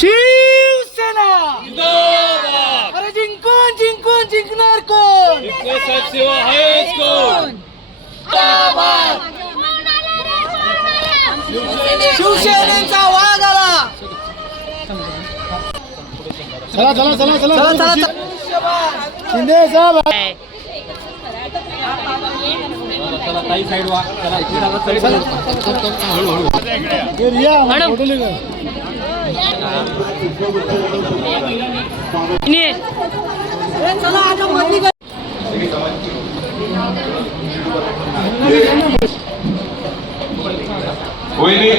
शिवसेना! जिंदाबाद! अरे जिंकून जिंकून जिंकणार कोण? साहेब सेवा आहेच कोण? शिवसेनेचा वाघ आला. चला चला चला चला. चला चला चला. शिंदे साहेब हे रिया फोटो ले गए. ए, चला ग- वहिनी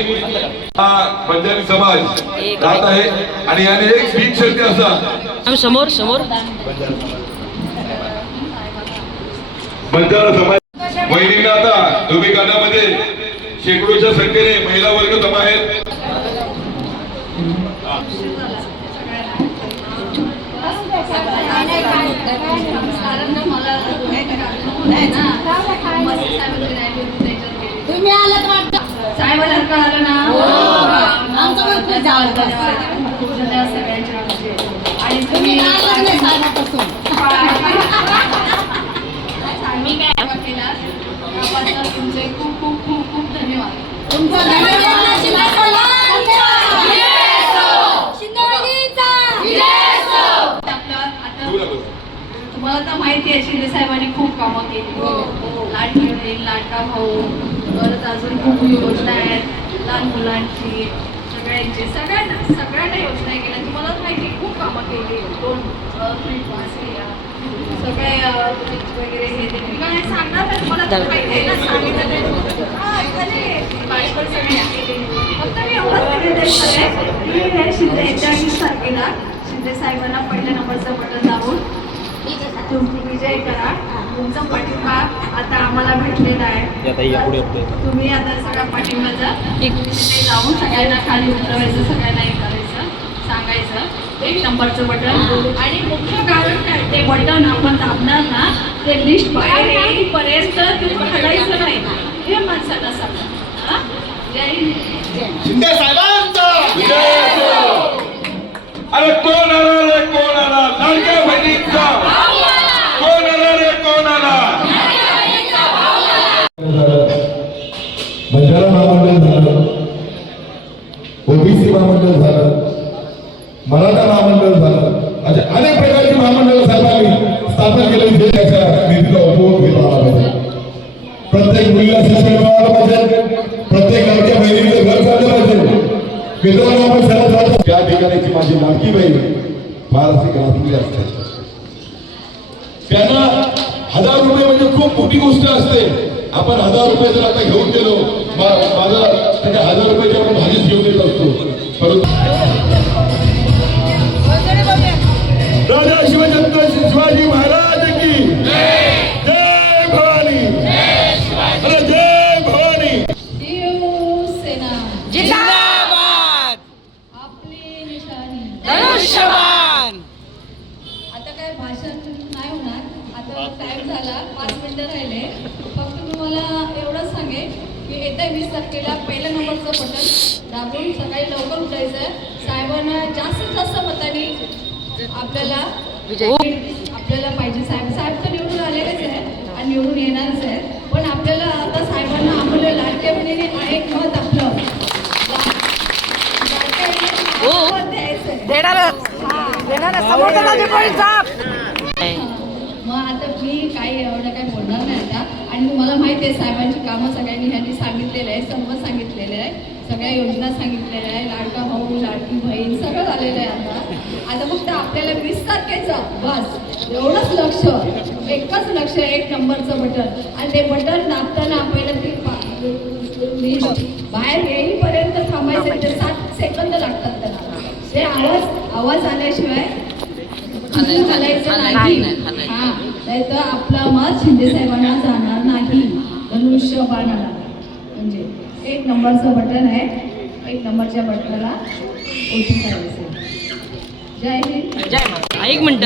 हा बंजारी समाज राहत आहे आणि याने एक भीक शक्ती असा. आम्ही समोर समोर. बंजारा समाज वहिनींना आता धोबी गाण्यामध्ये शेकडोच्या संख्येने महिला वर्ग जमा आहेत. तुम्ही आलात वाटतं. साहेबाला कळालं ना? आमचं पण खूप आवडतं खूप धन्यवाद सगळ्यांचे आमचे. आणि तुम्ही आलात नाही साहेबापासून मी काय सेवा केलात त्याबद्दल तुमचे खूप खूप खूप खूप धन्यवाद तुमचं आपलं आता तुम्हाला तर माहिती आहे शिंदे साहेबांनी खूप कामं केली लाडकी बहीण लाडका भाऊ परत अजून खूप योजना आहेत लहान मुलांची सगळ्यांची सगळ्यांना सगळ्यांना योजना केल्या. तुम्हाला माहिती खूप कामं केली दोन पास सगळे वगैरे हे ते काय सांगणार तुम्हाला तर माहिती आहे ना सांगितलं फक्त मी एवढंच शिंदे एकोणीस तारखेला शिंदे साहेबांना पहिल्या नंबरचा बटन दाबून. तुम्ही विजय करा. तुमचा पाठिंबा आता आम्हाला भेटलेला आहे. तुम्ही आता सगळा पाठिंबाचा तिथे जाऊन सगळ्यांना खाली उतरवायचं सगळ्यांना हे करायचं सांगायचं. एक नंबरचं बटन. आणि मुख्य कारण काय? ते बटन आपण दाबणार ना ते लिस्ट बाहेर येईपर्यंत ते हलायचं नाही. हे माणसाला सांगा. हा? जय हिंद. मराठा महामंडळ झालं. अशा अनेक प्रकारची महामंडळ साहेबांनी स्थापन केली. जे त्याच्या निधीचा उपयोग घेतला पाहिजे. प्रत्येक मुलीला शिक्षण मिळालं पाहिजे. प्रत्येक लाडक्या बहिणीचं घर चाललं पाहिजे. मित्रांनो आपण सर्व जातो त्या ठिकाणीची माझी लाडकी बहीण फार घरातली असते. त्यांना हजार रुपये म्हणजे खूप मोठी गोष्ट असते. आपण हजार रुपये जर आता घेऊन गेलो माझा त्याच्या हजार रुपयाची आपण भाजीच घेऊन येत असतो. काय भाषण नाही होणार. आता टाइम झाला पाच मिनिटं राहिले. फक्त तुम्हाला एवढंच सांगेन की येत्या वीस तारखेला पहिल्या नंबरचं बटन दाबून सकाळी लवकर उठायचं आहे साहेबांना जास्तीत जास्त मतांनी आपल्याला आपल्याला पाहिजे. साहेब साहेब तर निवडून आलेलेच आहे आणि निवडून येणारच आहे पण आपल्याला आता साहेबांना आपलं लाडक्या बहिणीने एक मत आपलं. द्यायचं मग आता मी काही एवढं काही बोलणार नाही आता. आणि तुम्हाला माहिती आहे साहेबांची कामं सगळ्यांनी ह्यांनी सांगितलेलं आहे सर्व सांगितलेलं आहे. सगळ्या योजना सांगितलेल्या आहे लाडका भाऊ लाडकी बहीण सगळं झालेलं आहे आता. आता फक्त आपल्याला वीस तारखेचं बस. एवढंच लक्ष. एकच लक्ष एक नंबरचं बटन. आणि ते बटन दाबताना पहिलं ते बाहेर येईपर्यंत थांबायचं ते सात सेकंद लागतात त्याला. ते आवाज आवाज आल्याशिवाय घालायचं नाही हा नाही तर आपला मत शिंदे साहेबांना जाणार नाही. धनुष्य बाणाला म्हणजे एक नंबरचं बटन आहे. एक नंबरच्या बटनाला ओटी करायचं. जय हिंद. जय एक मिनिट.